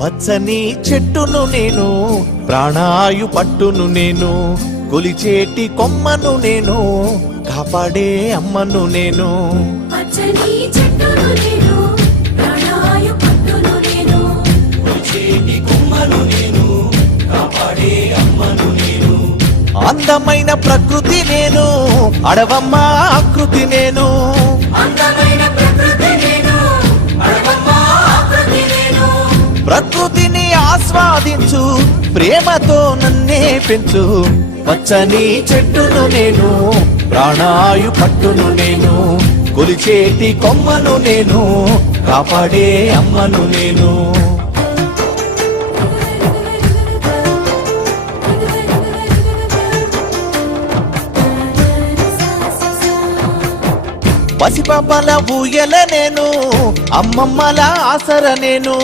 పచ్చని చెట్టును నేను, ప్రాణాయు పట్టును నేను, కొలిచేటి కొమ్మను నేను, కాపాడే అమ్మను నేను. పచ్చని చెట్టును నేను, ప్రాణాయు పట్టును నేను, కొలిచేటి కొమ్మను నేను, కాపాడే అమ్మను నేను. అందమైన ప్రకృతి నేను, అడవమ్మ ఆకృతి నేను. అందమైన ప్రకృతి నేను, అడవమ్మ ఆకృతి నేను. ప్రకృతిని ఆస్వాదించు, ప్రేమతో నన్నే పెంచు. పచ్చని చెట్టును నేను, ప్రాణాయు పట్టును నేను, కొలిచేటి కొమ్మను నేను, కాపాడే అమ్మను నేను. పసిపాపల ఊయల నేను, అమ్మమ్మల ఆసర నేను.